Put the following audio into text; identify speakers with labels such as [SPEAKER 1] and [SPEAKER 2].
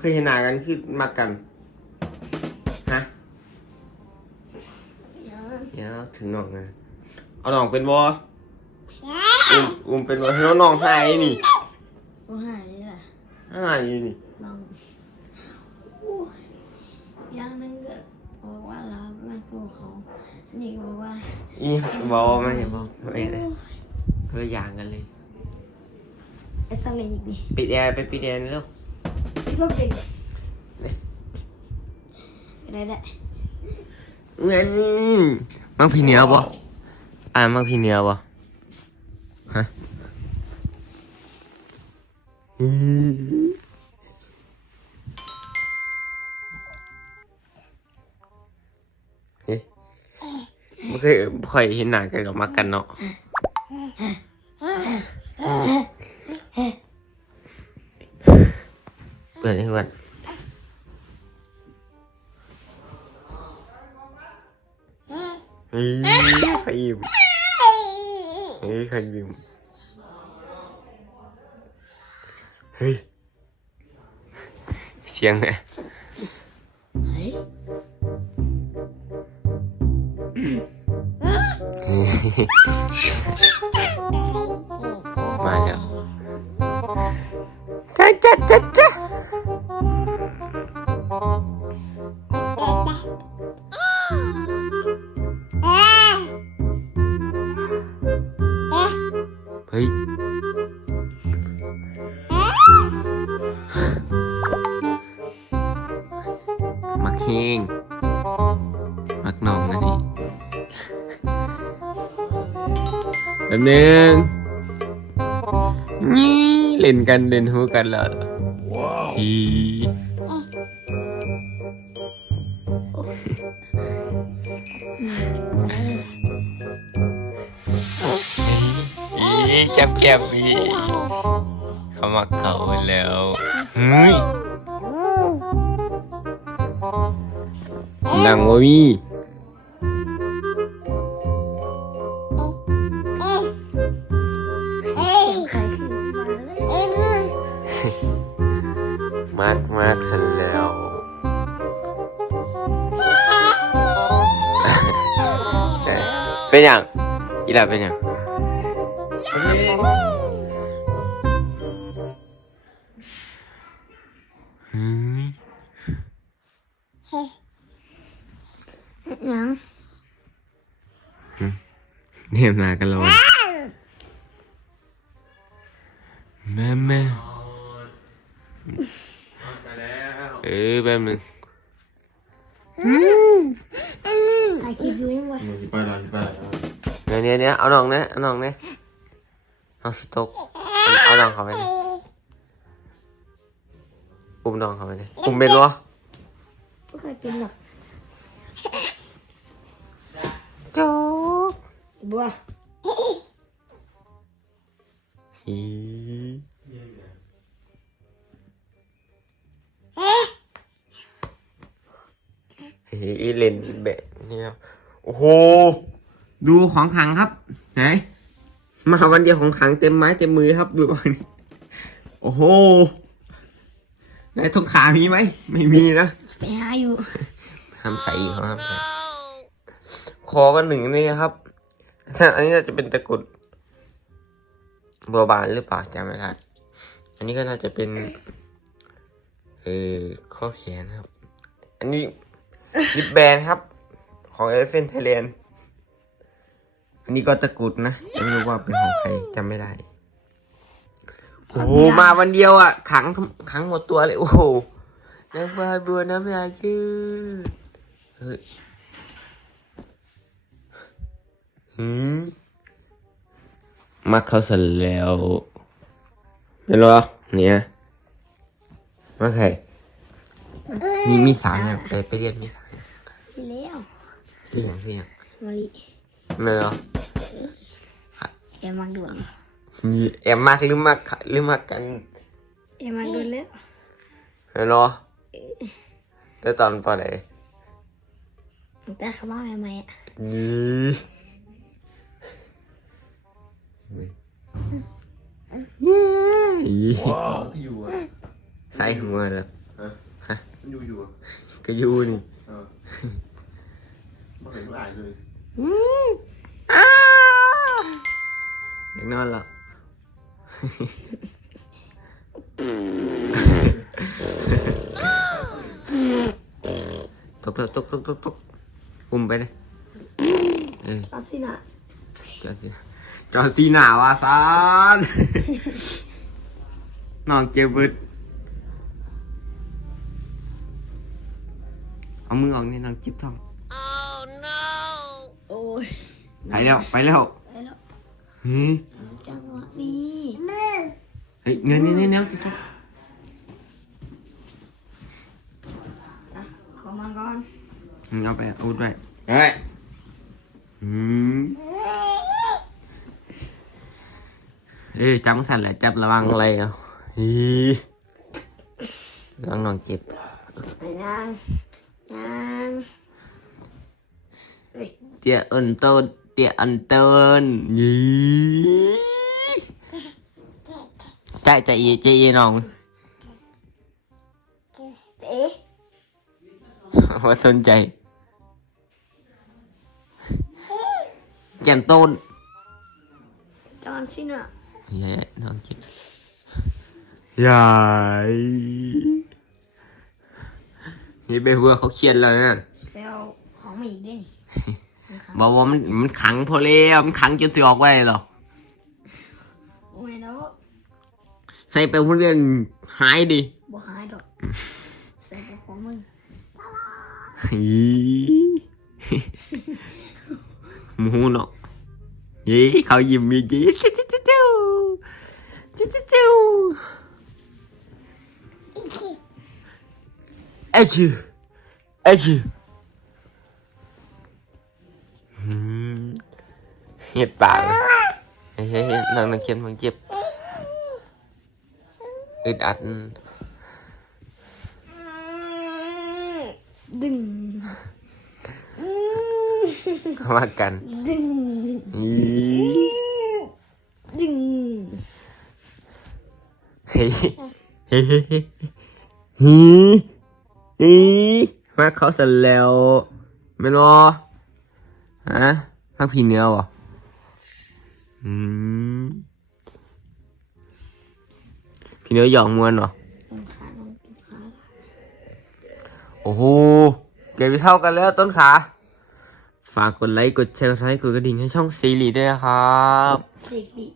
[SPEAKER 1] เคยเห็นหน้ากันคือมักกันฮะเดี๋ยวถึงน้องนะเอาน้องเป็นบออุ้มอุ้มเป็นบอให้น้องหายนี่
[SPEAKER 2] กูหายเลยล่ะ
[SPEAKER 1] หายนี่
[SPEAKER 2] ลองโอ้ยอย่างหนึงก็บอกว่าเราไม่กลัวเขาอันนี้ก็บอกว่า
[SPEAKER 1] อีบอไม่บอไม่ได้คนละอย่างกันเลย
[SPEAKER 2] ไอ้สลิงนี่
[SPEAKER 1] ปิดแอร์ไปปิดแอร์เร็ว
[SPEAKER 2] เป็นได้ได้
[SPEAKER 1] เงินมักพี่เหนียวบ่อ่ามักพี่เหนียวบ่ฮะเฮ้ยไม่เคยค่อยเห็นหน้ากันกับมักกันเนาะ เปิดให้ก่อนเฮ้ยใคร เฮ้ยมักเฮงมักน้องนะนี่แบบนึงนี่เล่นกันเล่นหูกันแล้วอี อีจับแก้มอีเขามาเขาแล้วเฮ้ยนังวะมี
[SPEAKER 2] เสียงใครคือมาเลย
[SPEAKER 1] มากมากสันแล้ว เป็นอย่างอีหลาเป็นอย่างอืม
[SPEAKER 2] ยัง
[SPEAKER 1] เนี่ยมากันแล้วแม่แม่เออแป๊บนึง
[SPEAKER 2] ถ่ายคลิปอยู่ยังวะ
[SPEAKER 3] ไปแล้วไปแล้ว
[SPEAKER 1] เนี่ยเนี่ยเนี่ยเอาน้องนะเอาน้องนะเอาสต๊อกเอาน้องเข้าไปเลยอุ้มน้องเข้าไปเลยอุ้มเป็นวะ
[SPEAKER 2] ไม่เคยเป็นหรอก
[SPEAKER 1] โจ๊ก
[SPEAKER 2] บัว
[SPEAKER 1] ฮีเฮ้ยเล่นแบบนี้ครับโอ้โห ดูของขังครับไหนมาวันเดียวของขังเต็มไม้เต็มมือครับดูก่อนโอ้โหไหนทงขามีไหมไม่มีนะ
[SPEAKER 2] ไปหาอยู่
[SPEAKER 1] ห้ามใส่เขาห้ามใส่คอก็หนึ่งนี่ครับอันนี้น่าจะเป็นตะกรุดบัวบานหรือเปล่าจำไม่ได้อันนี้ก็น่าจะเป็นเออข้อแขนครับ อันนี้ลิปแบนครับ ของเอฟเฟนไทยแลนด์ อันนี้ก็ตะกรุดนะแต่ไม่รู้ว่าเป็นของใครจำไม่ได้ โอ้โหมาวันเดียวอะ ขังขังหมดตัวเลย โอ้โหน้ำบาบัวน้ำลายชื่อเฮ้ยหืมมาเข้าเสร็จแล้วเป็นหรอเนี่ยมาใครมีมีสามเนี่ยไปไปเรียนมีสาม
[SPEAKER 2] พี่เลี้ยว
[SPEAKER 1] เสี่ยงเสี่ยง
[SPEAKER 2] มาลิ
[SPEAKER 1] ไม่หรอ
[SPEAKER 2] แอมมักด่วน
[SPEAKER 1] มีแอบมากหรือมากหรือมากกัน
[SPEAKER 2] แอมมักด่วนแล้ว
[SPEAKER 1] ไม่หรอแต่ตอนปอไหน
[SPEAKER 2] แต่เขามาใหม่ๆอะ
[SPEAKER 1] นี่เย้
[SPEAKER 3] ว้าวอยู่อะ
[SPEAKER 1] ใส่หัวแล้ว
[SPEAKER 3] ฮะมันอยู่อยู่อะ
[SPEAKER 1] ก็อยูนี่
[SPEAKER 3] เออไม่เห็นไม่อายเลย
[SPEAKER 1] อ้าวอยาก นอนแล้ว ตกตกตกตกตกตกอุ้มไปเลยเออ
[SPEAKER 2] ตัดสินะ
[SPEAKER 1] จอดสิจอดสีหนาวาซานน้องเจ็บบึดเอามือออกนี่น้องจิบท้อง
[SPEAKER 2] โอ้ย
[SPEAKER 1] ไปแล้ว ไปแล้ว
[SPEAKER 2] ไปแล้ว
[SPEAKER 1] เฮ้ย
[SPEAKER 2] จังหวะนี้แม่
[SPEAKER 1] เฮ้ยเงี้ยเนี่ยเนี่ยเนี่ยจิ๊บท้อง
[SPEAKER 2] ขอมาก่อน
[SPEAKER 1] อืมเอาไปเอาไปเฮ้ยอืมเอ้ยจับสั่นแหละจับระวังอะไรเนาะฮีระวังน้องเจ็บ
[SPEAKER 2] ไปนางนางเฮ้ย
[SPEAKER 1] เตี้ยเอินเตินเตี้ยเอินเตินยี ใจใจอีใจอีน้อง
[SPEAKER 2] เอ๊ะ
[SPEAKER 1] ว่าสนใจแก้มต้น
[SPEAKER 2] จอนสินะ
[SPEAKER 1] เย้น้องจิบยายนี่เบหัวเขาเครียดแล้วนั่น
[SPEAKER 2] ไปเอาของมาอีกได้นี่นะครับ
[SPEAKER 1] บอกว่ามันมันขังพอแล้วมันขังจนสิออกไว้หรอ ใส่ไปหุ่นเรียนหายดิ
[SPEAKER 2] บ่หายดอกใส่ไปของมึง
[SPEAKER 1] อีหมูเนาะยี่เขายิ้มมีจีจิ้วจิ้วจิ้วจิ้วจิ้วจิ้วเอ้ชิเอ้ชิอืมเห็ดปากเลยเฮ้ยเฮ้ยเฮ้ยนั่งนั่งเขียนมันเจ็บ อึดอัด
[SPEAKER 2] ดึง
[SPEAKER 1] เข้ามากัน
[SPEAKER 2] ดึง
[SPEAKER 1] อี
[SPEAKER 2] ดึง
[SPEAKER 1] เฮ้ยเฮ้ยเฮ้ยเฮ้ยฮีฮีมาเขาเสร็จแล้วไม่รอฮะพักผีเนื้อวะอืม พี่เนื้อหยองมวนวะ
[SPEAKER 2] ต้นขาลงต้นขา
[SPEAKER 1] โอ้โหเก็บไปเท่ากันแล้วต้นขา ฝากกดไลค์กดแชร์กดซับสไครต์กดกระดิ่งให้ช่องซีรีด้วยนะครับ
[SPEAKER 2] เสกดิ